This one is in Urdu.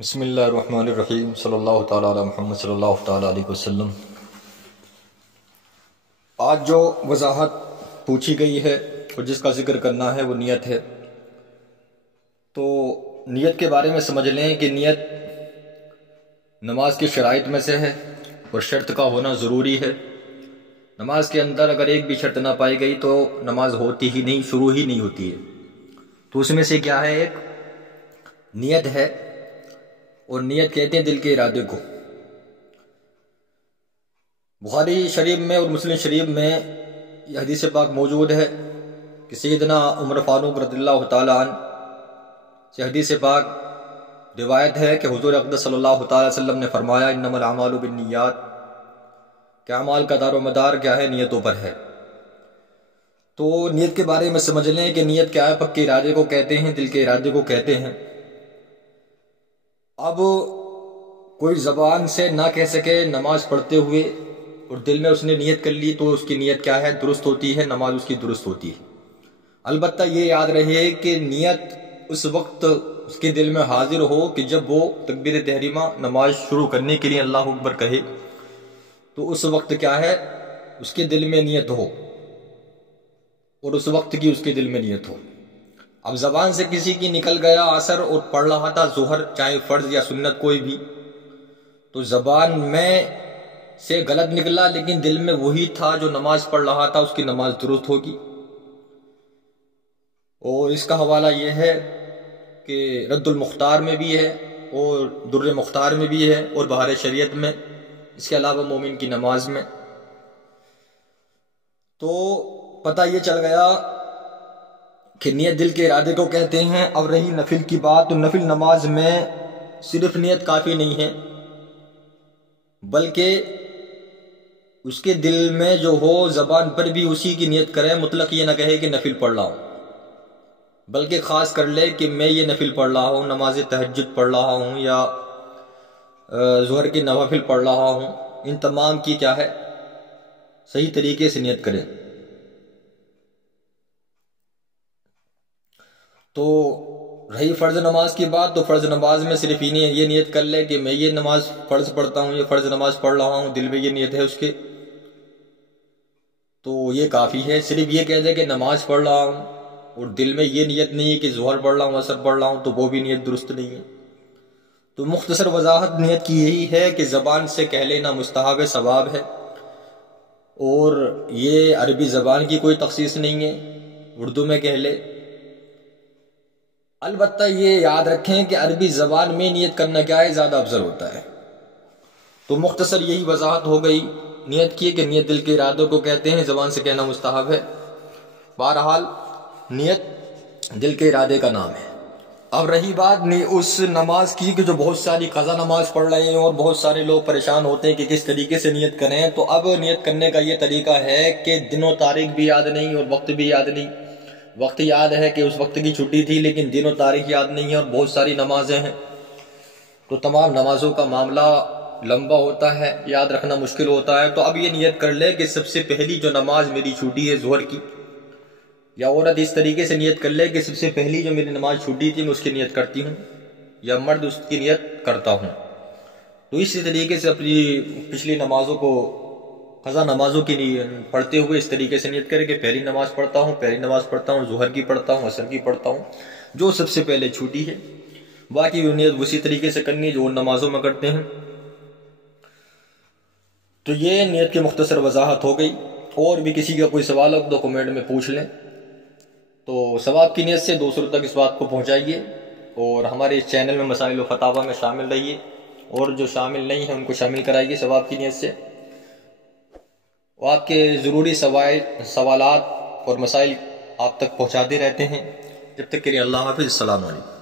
بسم اللہ الرحمن الرحیم صلی اللہ تعالیٰ علی محمد صلی اللہ تعالیٰ علیہ وسلم۔ آج جو وضاحت پوچھی گئی ہے اور جس کا ذکر کرنا ہے وہ نیت ہے۔ تو نیت کے بارے میں سمجھ لیں کہ نیت نماز کی شرائط میں سے ہے اور شرط کا ہونا ضروری ہے۔ نماز کے اندر اگر ایک بھی شرط نہ پائی گئی تو نماز ہوتی ہی نہیں، شروع ہی نہیں ہوتی ہے۔ تو اس میں سے کیا ہے؟ ایک نیت ہے، اور نیت کہتے ہیں دل کے ارادے کو۔ بخاری شریف میں اور مسلم شریف میں یہ حدیث پاک موجود ہے کہ سیدنا عمر فاروق رضی اللہ تعالیٰ عنہ سے حدیث پاک روایت ہے کہ حضور اقدس صلی اللہ تعالیٰ علیہ وسلم نے فرمایا انما الاعمال بالنیات، کہ اعمال کا دار و مدار کیا ہے؟ نیتوں پر ہے۔ تو نیت کے بارے میں سمجھ لیں کہ نیت کیا ہے؟ پکے ارادے کو کہتے ہیں، دل کے ارادے کو کہتے ہیں۔ اب کوئی زبان سے نہ کہہ سکے نماز پڑھتے ہوئے اور دل میں اس نے نیت کر لی تو اس کی نیت کیا ہے؟ درست ہوتی ہے، نماز اس کی درست ہوتی ہے۔ البتہ یہ یاد رہے کہ نیت اس وقت اس کے دل میں حاضر ہو کہ جب وہ تکبیر تحریمہ نماز شروع کرنے کے لیے اللہ اکبر کہے، تو اس وقت کیا ہے؟ اس کے دل میں نیت ہو، اور اس وقت کی اس کے دل میں نیت ہو۔ اب زبان سے کسی کی نکل گیا عصر اور پڑھ رہا تھا ظہر، چاہے فرض یا سنت کوئی بھی، تو زبان میں سے غلط نکلا لیکن دل میں وہی تھا جو نماز پڑھ رہا تھا، اس کی نماز درست ہوگی۔ اور اس کا حوالہ یہ ہے کہ رد المختار میں بھی ہے اور در مختار میں بھی ہے اور بہار شریعت میں، اس کے علاوہ مومن کی نماز میں۔ تو پتہ یہ چل گیا کہ نیت دل کے ارادے کو کہتے ہیں۔ اب رہی نفل کی بات، تو نفل نماز میں صرف نیت کافی نہیں ہے، بلکہ اس کے دل میں جو ہو زبان پر بھی اسی کی نیت کرے۔ مطلق یہ نہ کہے کہ نفل پڑھ رہا ہوں، بلکہ خاص کر لے کہ میں یہ نفل پڑھ رہا ہوں، نماز تہجد پڑھ رہا ہوں یا ظہر کی نوافل پڑھ رہا ہوں۔ ان تمام کی کیا ہے؟ صحیح طریقے سے نیت کریں۔ تو رہی فرض نماز کی بات، تو فرض نماز میں صرف یہ نیت کر لے کہ میں یہ نماز فرض پڑھتا ہوں، یہ فرض نماز پڑھ رہا ہوں، دل میں یہ نیت ہے اس کے، تو یہ کافی ہے۔ صرف یہ کہہ دے کہ نماز پڑھ رہا ہوں اور دل میں یہ نیت نہیں ہے کہ ظہر پڑھ رہا ہوں، عصر پڑھ رہا ہوں، تو وہ بھی نیت درست نہیں ہے۔ تو مختصر وضاحت نیت کی یہی ہے کہ زبان سے کہہ لینا مستحب ہے، ثواب ہے، اور یہ عربی زبان کی کوئی تخصیص نہیں ہے، اردو میں کہہ لے۔ البتہ یہ یاد رکھیں کہ عربی زبان میں نیت کرنا کیا ہے؟ زیادہ افضل ہوتا ہے۔ تو مختصر یہی وضاحت ہو گئی نیت کی کہ نیت دل کے ارادوں کو کہتے ہیں، زبان سے کہنا مستحب ہے۔ بہرحال نیت دل کے ارادے کا نام ہے۔ اب رہی بات اس نماز کی کہ جو بہت ساری قضا نماز پڑھ رہے ہیں اور بہت سارے لوگ پریشان ہوتے ہیں کہ کس طریقے سے نیت کریں، تو اب نیت کرنے کا یہ طریقہ ہے کہ دن و تاریخ بھی یاد نہیں اور وقت بھی یاد نہیں۔ وقت یاد ہے کہ اس وقت کی چھٹی تھی لیکن دن و تاریخ یاد نہیں ہے اور بہت ساری نمازیں ہیں، تو تمام نمازوں کا معاملہ لمبا ہوتا ہے، یاد رکھنا مشکل ہوتا ہے۔ تو اب یہ نیت کر لے کہ سب سے پہلی جو نماز میری چھوٹی ہے ظہر کی، یا عورت اس طریقے سے نیت کر لے کہ سب سے پہلی جو میری نماز چھوٹی تھی میں اس کی نیت کرتی ہوں، یا مرد اس کی نیت کرتا ہوں۔ تو اسی طریقے سے اپنی پچھلی نمازوں کو، قضا نمازوں کی پڑھتے ہوئے اس طریقے سے نیت کرے کہ پہلی نماز پڑھتا ہوں، پہلی نماز پڑھتا ہوں، ظہر کی پڑھتا ہوں، عصر کی پڑھتا ہوں، جو سب سے پہلے چھوٹی ہے۔ باقی وہ نیت اسی طریقے سے کرنی جو ان نمازوں میں کرتے ہیں۔ تو یہ نیت کی مختصر وضاحت ہو گئی۔ اور بھی کسی کا کوئی سوال ہو تو کمنٹ میں پوچھ لیں۔ تو ثواب کی نیت سے دوسروں تک اس بات کو پہنچائیے، اور ہمارے اس چینل میں مسائل و فتاوی میں شامل رہیے، اور جو شامل نہیں ہیں ان کو شامل کرائیے ثواب کی نیت سے۔ وہ آپ کے ضروری سوالات اور مسائل آپ تک پہنچاتے رہتے ہیں۔ جب تک کے لیے اللہ حافظ، السلام علیکم۔